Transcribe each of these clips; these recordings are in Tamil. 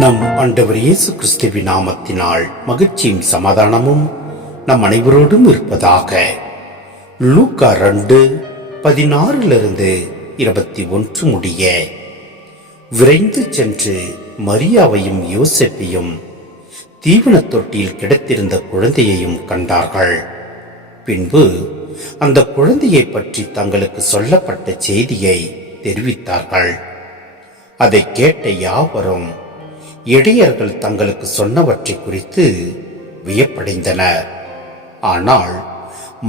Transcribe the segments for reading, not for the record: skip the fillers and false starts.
நம் ஆண்டவர் இயேசு கிறிஸ்துவின் நாமத்தினால் மகிழ்ச்சியும் சமாதானமும் நம் அனைவரோடும் இருப்பதாக. லூக்கா 2:16-21 முடிய. விரைந்து சென்று மரியாவையும் யோசேப்பையும் தீவனத் தொட்டியில் கிடத்திருந்த குழந்தையையும் கண்டார்கள். பின்பு அந்த குழந்தையை பற்றி தங்களுக்கு சொல்லப்பட்ட செய்தியை தெரிவித்தார்கள். அதை கேட்ட யாவரும் இடையர்கள் தங்களுக்கு சொன்னவற்றை குறித்து வியப்படைந்தனர். ஆனால்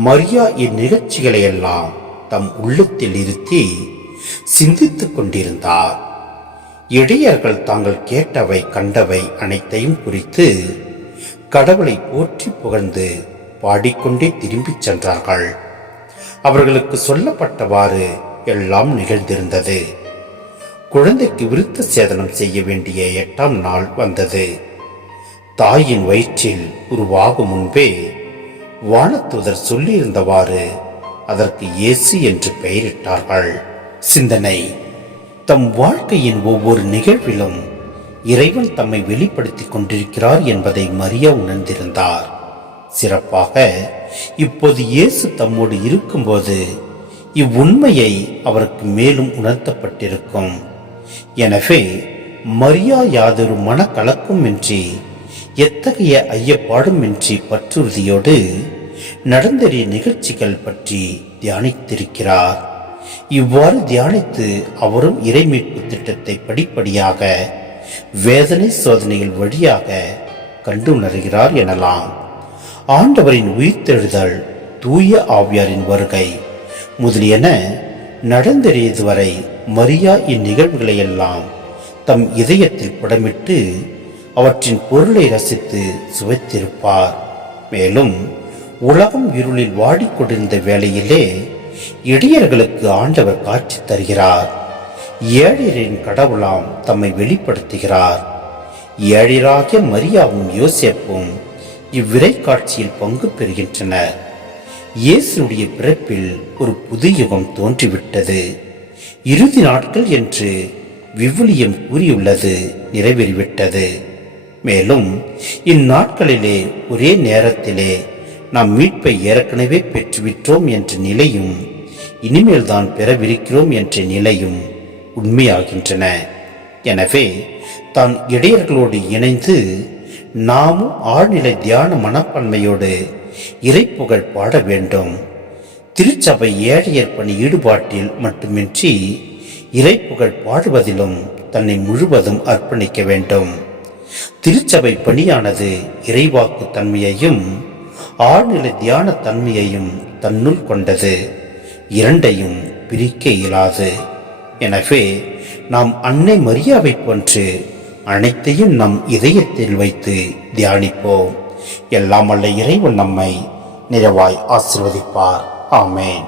மரியா இந்நிகழ்ச்சிகளை எல்லாம் தம் உள்ளத்தில் இருத்தி சிந்தித்துக் கொண்டிருந்தார். இடையர்கள் தாங்கள் கேட்டவை கண்டவை அனைத்தையும் குறித்து கடவுளை போற்றி புகழ்ந்து பாடிக்கொண்டே திரும்பிச் சென்றார்கள். அவர்களுக்கு சொல்லப்பட்டவாறு எல்லாம் நிகழ்ந்திருந்தது. குழந்தைக்கு விருத்த சேதனம் செய்ய வேண்டிய 8ஆம் நாள் வந்தது. தாயின் வயிற்றில் உருவாகும் முன்பே வானதூதர் சொல்லியிருந்தவாறு அதற்கு இயேசு என்று பெயரிட்டார்கள். சிந்தனை: தம் வாழ்க்கையின் ஒவ்வொரு நிகழ்விலும் இறைவன் தம்மை வெளிப்படுத்திக் கொண்டிருக்கிறார் என்பதை மரியா உணர்ந்திருந்தார். சிறப்பாக இப்போது இயேசு தம்மோடு இருக்கும்போது இவ்வுண்மையை அவருக்கு மேலும் உணர்த்தப்பட்டிருக்கும். எனவே மரியா யாதொரு மனக்கலக்கமின்றி எத்தகைய ஐயப்பாடுமின்றி பற்றுறுதியோடு நடந்தேறிய நிகழ்ச்சிகள் பற்றி தியானித்திருக்கிறார். இவ்வாறு தியானித்து அவரும் இறைமீட்பு திட்டத்தை படிப்படியாக வேதனை சோதனைகள் வழியாக கண்டுணர்கிறார் எனலாம். ஆண்டவரின் உயிர்த்தெழுதல், தூய ஆவியாரின் வருகை முதலியன நடந்தேறியது வரை மரியா இந்நிகழ்வுகளை எல்லாம் தம் இதயத்தில் படமிட்டு அவற்றின் பொருளை ரசித்து சுவைத்திருப்பார். மேலும் உலகம் இருளில் வாடிக்கொண்டிருந்த வேளையிலே இடையர்களுக்கு ஆண்டவர் காட்சி தருகிறார். ஏழையரின் கடவுளாம் தம்மை வெளிப்படுத்துகிறார். ஏழையராகிய மரியாவும் யோசேப்பும் இவ்விரை காட்சியில் பங்கு பெறுகின்றனர். இயேசுடைய பிறப்பில் ஒரு புது யுகம் தோன்றிவிட்டது. இறுதி நாட்கள் என்று விவிலியம் கூறியுள்ளது நிறைவேறிவிட்டது. மேலும் இந்நாட்களிலே ஒரே நேரத்திலே நாம் மீட்பை ஏற்கனவே பெற்றுவிட்டோம் என்ற நிலையும் இனிமேல் தான் பெறவிருக்கிறோம் என்ற நிலையும் உண்மையாகின்றன. எனவே தான் இடையர்களோடு இணைந்து நாமும் ஆழ்நிலை தியான மனப்பான்மையோடு இறைப்புகழ் பாட வேண்டும். திருச்சபை ஏழையர் பணி ஈடுபாட்டில் மட்டுமின்றி இறைப்புகழ் பாடுவதிலும் தன்னை முழுவதும் அர்ப்பணிக்க வேண்டும். திருச்சபை பணியானது இறைவாக்கு தன்மையையும் ஆழ்நிலை தியான தன்மையையும் தன்னுள் கொண்டது. இரண்டையும் பிரிக்க இயலாது. எனவே நாம் அன்னை மரியாவை போன்று அனைத்தையும் நம் இதயத்தில் வைத்து தியானிப்போம். எல்லாம் வல்ல இறைவன் நம்மை நிறைவாய் ஆசீர்வதிப்பார். ஆமென்.